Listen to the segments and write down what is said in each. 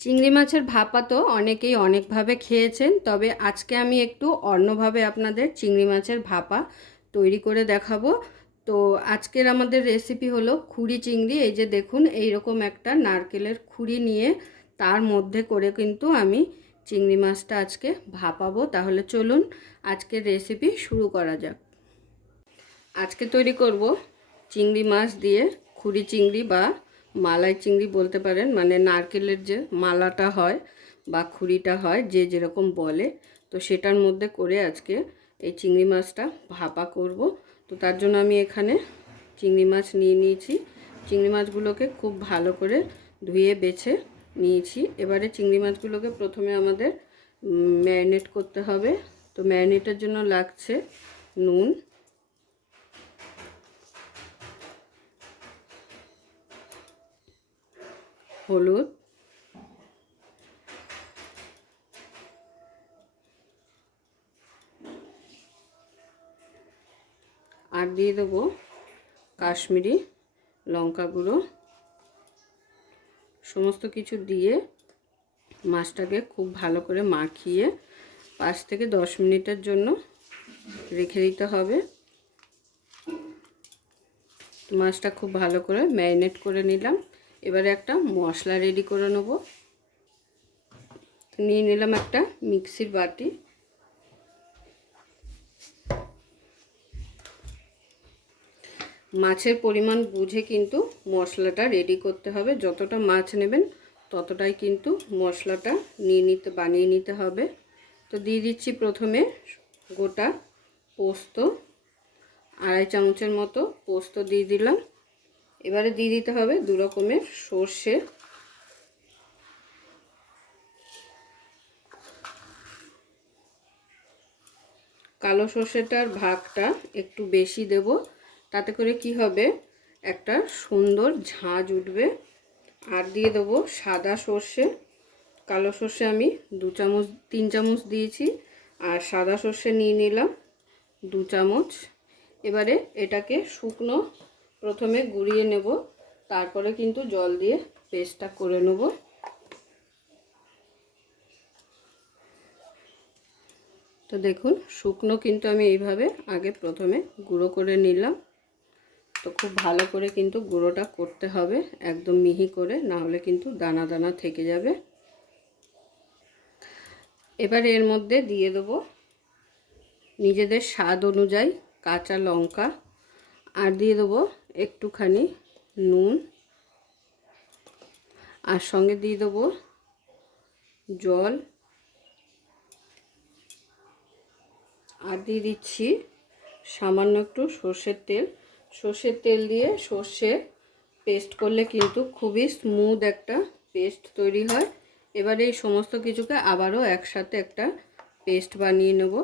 চিংড়ি মাছের ভাপা তো অনেকেই অনেকভাবে খেয়েছেন, তবে আজকে আমি একটু অন্যভাবে আপনাদের চিংড়ি মাছের ভাপা তৈরি করে দেখাবো। তো আজকের আমাদের রেসিপি হলো খুঁড়ি চিংড়ি। এই যে দেখুন, এইরকম একটা নারকেলের খুঁড়ি নিয়ে তার মধ্যে করে কিন্তু আমি চিংড়ি মাছটা আজকে ভাপাবো। তাহলে চলুন আজকের রেসিপি শুরু করা যাক। আজকে তৈরি করব চিংড়ি মাছ দিয়ে খুঁড়ি চিংড়ি বা মালাই চিংড়ি বলতে পারেন, মানে নারকেলের যে মালাটা হয় বা খুঁড়িটা হয় যে যেরকম বলে, তো সেটার মধ্যে করে আজকে এই চিংড়ি মাছটা ভাপা করব। তো তার জন্য আমি এখানে চিংড়ি মাছ নিয়ে নিয়েছি। চিংড়ি মাছগুলোকে খুব ভালো করে ধুয়ে বেছে নিয়েছি। এবারে চিংড়ি মাছগুলোকে প্রথমে আমাদের ম্যারিনেট করতে হবে। তো ম্যারিনেটের জন্য লাগছে নুন, হলুদ, আর দিয়ে দেবো কাশ্মীরি লঙ্কা গুঁড়ো। সমস্ত কিছু দিয়ে মাছটাকে খুব ভালো করে মাখিয়ে 5 থেকে 10 মিনিটের জন্য রেখে দিতে হবে। মাছটা খুব ভালো করে ম্যারিনেট করে নিলাম। এবারে একটা মশলা রেডি করে নেব। নিয়ে নিলাম একটা মিক্সির বাটি। মাছের পরিমাণ বুঝে কিন্তু মশলাটা রেডি করতে হবে। যতটা মাছ নেবেন ততটাই কিন্তু মশলাটা বানিয়ে নিতে হবে। তো দিয়ে দিচ্ছি প্রথমে গোটা পোস্ত, 2.5 চামচের মতো পোস্ত দিয়ে দিলাম। এবারে দিয়ে দিতে হবে 2 রকমের সর্ষে, কালো সর্ষেটার ভাগটা একটু বেশি দেব, তাতে করে কি হবে, একটা সুন্দর ঝাঁঝ উঠবে। আর দিয়ে দেবো সাদা সর্ষে। কালো সর্ষে আমি 3 চামচ দিয়েছি, আর সাদা সর্ষে নিয়ে নিলাম 2 চামচ। এবারে এটাকে শুকনো প্রথমে গুঁড়িয়ে নেব, তারপরে কিন্তু জল দিয়ে পেস্টটা করে নেব। তো দেখুন, শুকনো কিন্তু আমি এইভাবে আগে প্রথমে গুঁড়ো করে নিলাম। তো খুব ভালো করে কিন্তু গুঁড়োটা করতে হবে, একদম মিহি করে, না হলে কিন্তু দানা দানা থেকে যাবে। এবারে এর মধ্যে দিয়ে দেবো নিজেদের স্বাদ অনুযায়ী কাঁচা লঙ্কা, আর দিয়ে দেবো একটুখানি নুন, আর সঙ্গে দিয়ে দেবো জল, আর দিয়ে দিচ্ছি সামান্য একটু সর্ষের তেল। সর্ষের তেল দিয়ে সর্ষে পেস্ট করলে কিন্তু খুবই স্মুথ একটা পেস্ট তৈরি হয়। এবারে এই সমস্ত কিছুকে আবারও একসাথে একটা পেস্ট বানিয়ে নেব।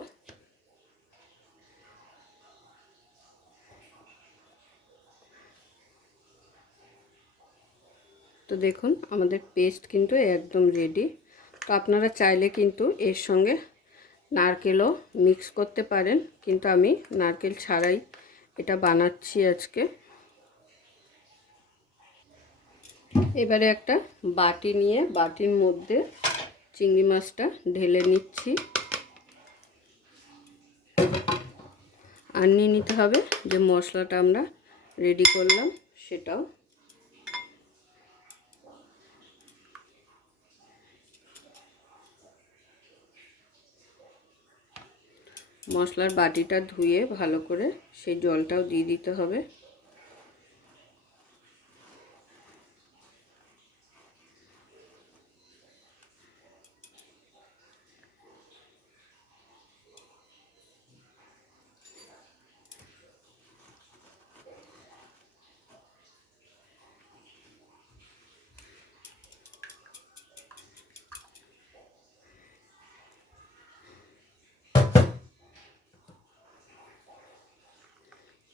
তো দেখুন, আমাদের পেস্ট কিন্তু একদম রেডি। তো আপনারা চাইলে কিন্তু এর সঙ্গে নারকেলও মিক্স করতে পারেন, কিন্তু আমি নারকেল ছাড়াই এটা বানাচ্ছি আজকে। এবারে একটা বাটি নিয়ে বাটির মধ্যে চিংড়ি মাছটা ঢেলে নিচ্ছি। আর নিয়ে নিতে হবে যে মশলাটা আমরা রেডি করলাম সেটাও। মশলার বাটিটা ধুয়ে ভালো করে সেই জলটাও দিয়ে দিতে হবে।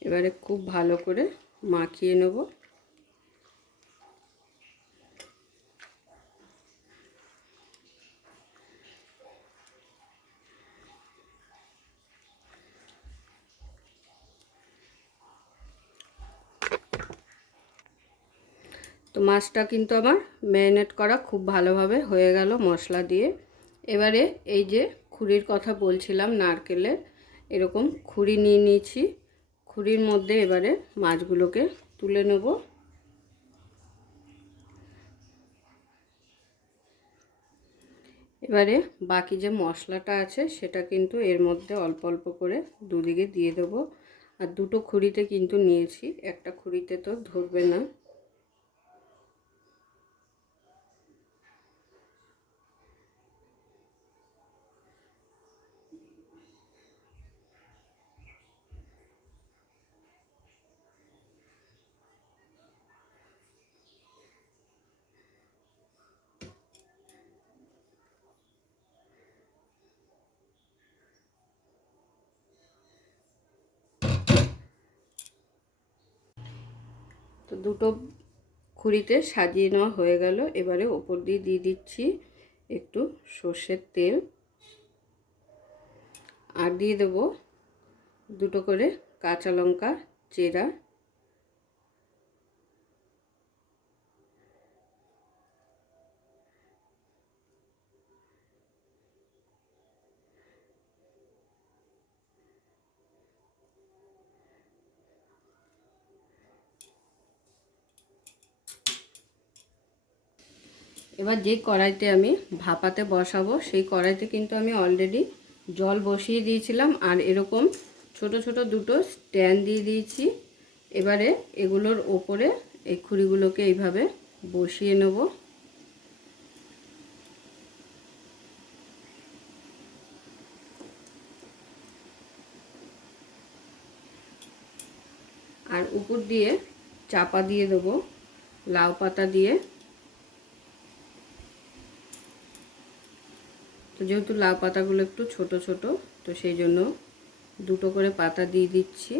এবারে খুব ভালো করে মাখিয়ে নেব। তো মাছটা কিন্তু আমার ম্যারিনেট করা খুব ভালোভাবে হয়ে গেল মশলা দিয়ে। এবারে এই যে খুরির কথা বলছিলাম নারকেলের, এরকম খুরি নিয়ে নিয়েছি। খুরির মধ্যে এবারে মাছগুলোকে তুলে নেব। এবারে বাকি যে মশলাটা আছে সেটা কিন্তু এর মধ্যে অল্প অল্প করে দুদিকে দিয়ে দেবো। আর দুটো খুরিতে কিন্তু নিয়েছি, একটা খুরিতে তো ধরবে না। তো দুটো খুরিতে সাজিয়ে নেওয়া হয়ে গেল। এবারে ওপর দিয়ে দিয়ে দিচ্ছি একটু সর্ষের তেল, আর দিয়ে দেবো দুটো করে কাঁচা লঙ্কা চেরা। এবার যে কড়াইতে আমি ভাপাতে বসাবো সেই কড়াইতে কিন্তু আমি অলরেডি জল বসিয়ে দিয়েছিলাম, আর এরকম ছোট ছোট দুটো স্ট্যান্ড দিয়ে দিয়েছি। এবারে এগুলোর ওপরে এই খুরিগুলোকে এইভাবে বসিয়ে নেব। আর উপর দিয়ে চাপা দিয়ে দেবো লাউ পাতা দিয়ে। তো যেহেতু লাউ পাতাগুলো একটু ছোট ছোট, তো সেই জন্য দুটো করে পাতা দিয়ে দিচ্ছি।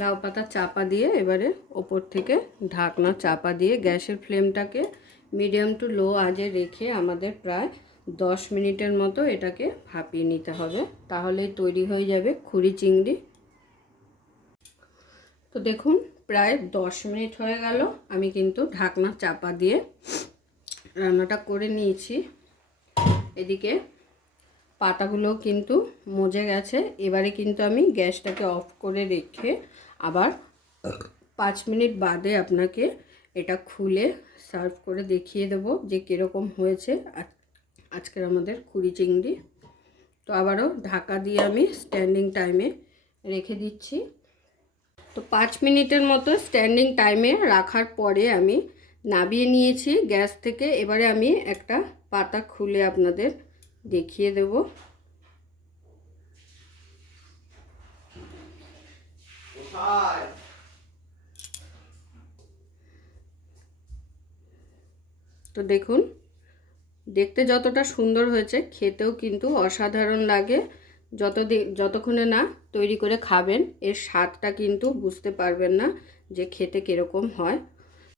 লাউ পাতা চাপা দিয়ে এবারে ওপর থেকে ঢাকনা চাপা দিয়ে গ্যাসের ফ্লেমটাকে মিডিয়াম টু লো আঁচে রেখে আমাদের প্রায় 10 মিনিটের মতো এটাকে ভাপিয়ে নিতে হবে, তাহলেই তৈরি হয়ে যাবে খুরি চিংড়ি। তো দেখুন প্রায় 10 মিনিট হয়ে গেল, আমি কিন্তু ঢাকনা চাপা দিয়ে রান্নাটা করে নিয়েছি। এদিকে পাতাগুলো কিন্তু মজে গেছে। এবারে কিন্তু আমি গ্যাসটাকে অফ করে রেখে আবার 5 মিনিট বাদে আপনাকে এটা খুলে সার্ভ করে দেখিয়ে দেবো যে কীরকম হয়েছে আজকের আমাদের খুরি চিংড়ি। তো আবারও ঢাকা দিয়ে আমি স্ট্যান্ডিং টাইমে রেখে দিচ্ছি। তো 5 মিনিটের মতো স্ট্যান্ডিং টাইমে রাখার পরে আমি নামিয়ে নিয়েছি গ্যাস থেকে। এবারে আমি একটা পাতা খুলে আপনাদের দেখিয়ে দেব। তো দেখুন দেখতে যতটা সুন্দর হয়েছে খেতেও কিন্তু অসাধারণ লাগে। যতক্ষণে না তৈরি করে খাবেন এর স্বাদটা কিন্তু বুঝতে পারবেন না যে খেতে কীরকম হয়।